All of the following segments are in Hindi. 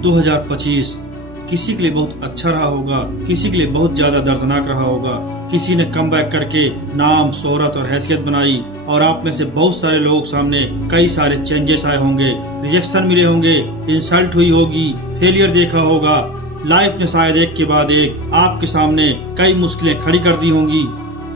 2025 किसी के लिए बहुत अच्छा रहा होगा, किसी के लिए बहुत ज्यादा दर्दनाक रहा होगा। किसी ने कमबैक करके नाम, शोहरत और हैसियत बनाई और आप में से बहुत सारे लोगों के सामने कई सारे चेंजेस आए होंगे, रिजेक्शन मिले होंगे, इंसल्ट हुई होगी, फेलियर देखा होगा। लाइफ में शायद एक के बाद एक आपके सामने कई मुश्किलें खड़ी कर दी होंगी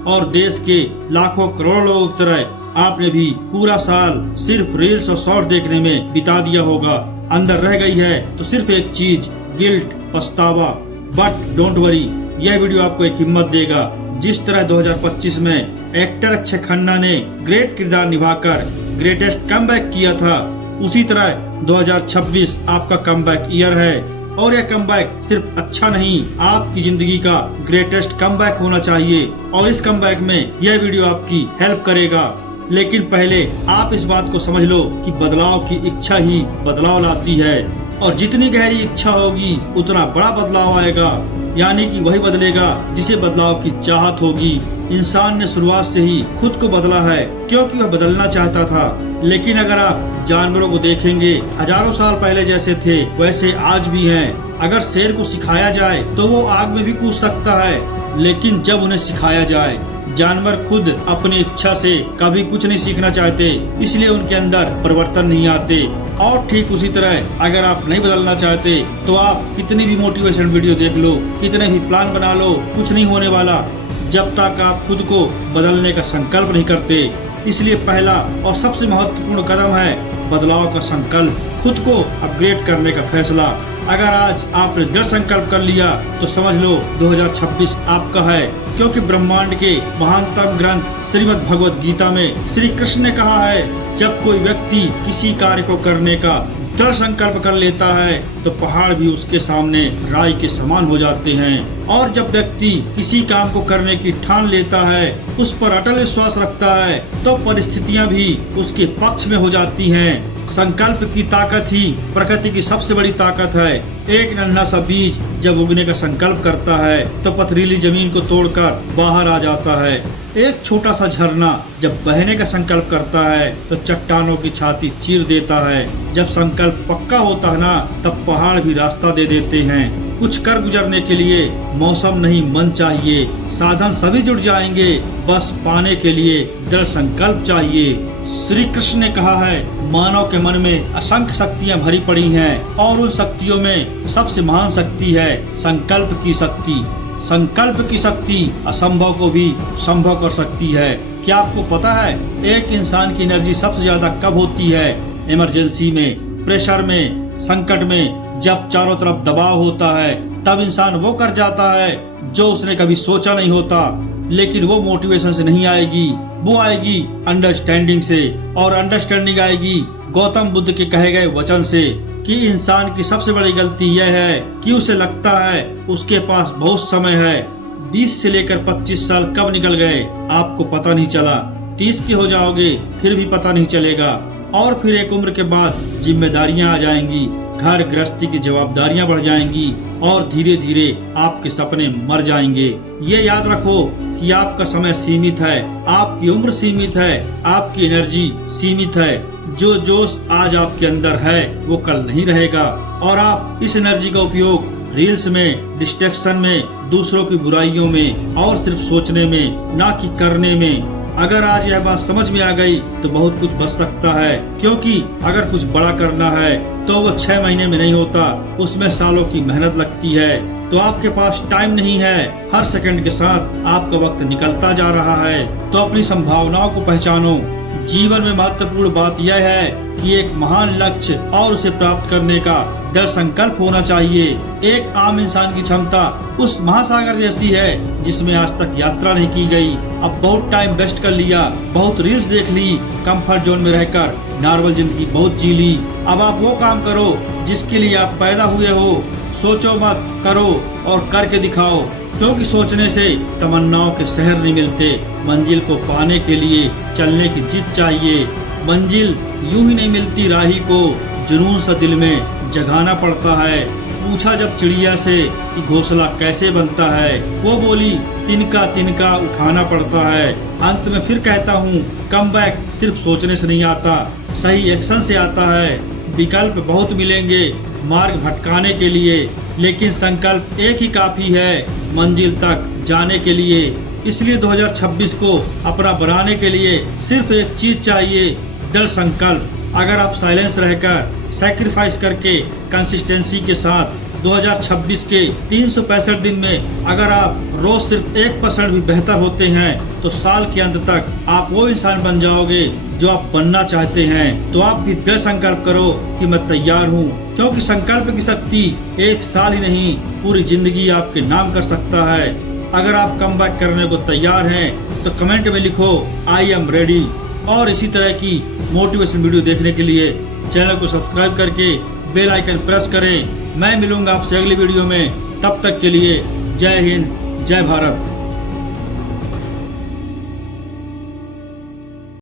और देश के लाखों करोड़ों लोगों की तरह आपने भी पूरा साल सिर्फ रील्स और शॉर्ट देखने में बिता दिया होगा। अंदर रह गई है तो सिर्फ एक चीज, गिल्ट, पछतावा। बट डोंट वरी, यह वीडियो आपको एक हिम्मत देगा। जिस तरह 2025 में एक्टर अक्षय खन्ना ने ग्रेट किरदार निभाकर ग्रेटेस्ट कमबैक किया था, उसी तरह 2026 आपका कमबैक ईयर है। और यह कमबैक सिर्फ अच्छा नहीं, आपकी जिंदगी का ग्रेटेस्ट कमबैक होना चाहिए। और इस कमबैक में यह वीडियो आपकी हेल्प करेगा। लेकिन पहले आप इस बात को समझ लो कि बदलाव की इच्छा ही बदलाव लाती है, और जितनी गहरी इच्छा होगी उतना बड़ा बदलाव आएगा। यानी कि वही बदलेगा जिसे बदलाव की चाहत होगी। इंसान ने शुरुआत से ही खुद को बदला है क्योंकि वह बदलना चाहता था। लेकिन अगर आप जानवरों को देखेंगे, हजारों साल पहले जैसे थे वैसे आज भी हैं। अगर शेर को सिखाया जाए तो वो आग में भी कूद सकता है, लेकिन जब उन्हें सिखाया जाए, जानवर खुद अपनी इच्छा से कभी कुछ नहीं सीखना चाहते, इसलिए उनके अंदर परिवर्तन नहीं आते। और ठीक उसी तरह अगर आप नहीं बदलना चाहते तो आप कितनी भी मोटिवेशन वीडियो देख लो, कितने भी प्लान बना लो, कुछ नहीं होने वाला जब तक आप खुद को बदलने का संकल्प नहीं करते। इसलिए पहला और सबसे महत्वपूर्ण कदम है बदलाव का संकल्प, खुद को अपग्रेड करने का फैसला। अगर आज आपने दृढ़ संकल्प कर लिया तो समझ लो 2026 आपका है, क्योंकि ब्रह्मांड के महानतम ग्रंथ श्रीमद् भगवत गीता में श्री कृष्ण ने कहा है, जब कोई व्यक्ति किसी कार्य को करने का दृढ़ संकल्प कर लेता है तो पहाड़ भी उसके सामने राई के समान हो जाते हैं। और जब व्यक्ति किसी काम को करने की ठान लेता है, उस पर अटल विश्वास रखता है, तो परिस्थितियां भी उसके पक्ष में हो जाती हैं। संकल्प की ताकत ही प्रकृति की सबसे बड़ी ताकत है। एक नन्हा सा बीज जब उगने का संकल्प करता है तो पथरीली जमीन को तोड़कर बाहर आ जाता है। एक छोटा सा झरना जब बहने का संकल्प करता है तो चट्टानों की छाती चीर देता है। जब संकल्प पक्का होता है ना, तब पहाड़ भी रास्ता दे देते हैं। कुछ कर गुजरने के लिए मौसम नहीं, मन चाहिए। साधन सभी जुड़ जाएंगे, बस पाने के लिए दृढ़ संकल्प चाहिए। श्री कृष्ण ने कहा है, मानव के मन में असंख्य शक्तियां भरी पड़ी हैं और उन शक्तियों में सबसे महान शक्ति है संकल्प की शक्ति। संकल्प की शक्ति असंभव को भी संभव कर सकती है। क्या आपको पता है एक इंसान की एनर्जी सबसे ज्यादा कब होती है? इमरजेंसी में, प्रेशर में, संकट में। जब चारों तरफ दबाव होता है तब इंसान वो कर जाता है जो उसने कभी सोचा नहीं होता। लेकिन वो मोटिवेशन से नहीं आएगी, वो आएगी अंडरस्टैंडिंग से। और अंडरस्टैंडिंग आएगी गौतम बुद्ध के कहे गए वचन से कि इंसान की सबसे बड़ी गलती यह है कि उसे लगता है उसके पास बहुत समय है। 20 से लेकर 25 साल कब निकल गए आपको पता नहीं चला। 30 के हो जाओगे फिर भी पता नहीं चलेगा। और फिर एक उम्र के बाद जिम्मेदारियां आ जाएंगी, घर गृहस्थी की जवाबदारियां बढ़ जाएंगी और धीरे धीरे आपके सपने मर जाएंगे। ये याद रखो कि आपका समय सीमित है, आपकी उम्र सीमित है, आपकी एनर्जी सीमित है। जो जोश आज आपके अंदर है वो कल नहीं रहेगा। और आप इस एनर्जी का उपयोग रील्स में, डिस्ट्रैक्शन में, दूसरों की बुराइयों में और सिर्फ सोचने में, ना कि करने में। अगर आज यह बात समझ में आ गई तो बहुत कुछ बच सकता है, क्योंकि अगर कुछ बड़ा करना है तो वो 6 महीने में नहीं होता, उसमें सालों की मेहनत लगती है। तो आपके पास टाइम नहीं है, हर सेकंड के साथ आपका वक्त निकलता जा रहा है। तो अपनी संभावनाओं को पहचानो। जीवन में महत्वपूर्ण बात यह है कि एक महान लक्ष्य और उसे प्राप्त करने का दृढ़ संकल्प होना चाहिए। एक आम इंसान की क्षमता उस महासागर जैसी है जिसमें आज तक यात्रा नहीं की गई। अब बहुत टाइम वेस्ट कर लिया, बहुत रील्स देख ली, कंफर्ट जोन में रहकर नॉर्मल जिंदगी बहुत जी ली। अब आप वो काम करो जिसके लिए आप पैदा हुए हो। सोचो मत, करो और करके दिखाओ, क्योंकि सोचने से तमन्नाओं के शहर नहीं मिलते। मंजिल को पाने के लिए चलने की जिद चाहिए। मंजिल यूं ही नहीं मिलती, राही को जुनून सा दिल में जगाना पड़ता है। पूछा जब चिड़िया से कि घोंसला कैसे बनता है, वो बोली तिनका तिनका उठाना पड़ता है। अंत में फिर कहता हूँ, कमबैक सिर्फ सोचने से नहीं आता, सही एक्शन से आता है। विकल्प बहुत मिलेंगे मार्ग भटकाने के लिए, लेकिन संकल्प एक ही काफी है मंजिल तक जाने के लिए। इसलिए 2026 को अपना बनाने के लिए सिर्फ एक चीज चाहिए, दृढ़ संकल्प। अगर आप साइलेंस रहकर, सैक्रिफाइस करके, कंसिस्टेंसी के साथ 2026 के 365 दिन में अगर आप रोज सिर्फ 1% भी बेहतर होते हैं तो साल के अंत तक आप वो इंसान बन जाओगे जो आप बनना चाहते हैं। तो आप भी दृढ़ संकल्प करो कि मैं तैयार हूँ, क्योंकि संकल्प की शक्ति एक साल ही नहीं पूरी जिंदगी आपके नाम कर सकता है। अगर आप कमबैक करने को तैयार हैं तो कमेंट में लिखो आई एम रेडी। और इसी तरह की मोटिवेशन वीडियो देखने के लिए चैनल को सब्सक्राइब करके बेल आइकन प्रेस करें। मैं मिलूंगा आपसे अगली वीडियो में, तब तक के लिए जय हिंद, जय भारत।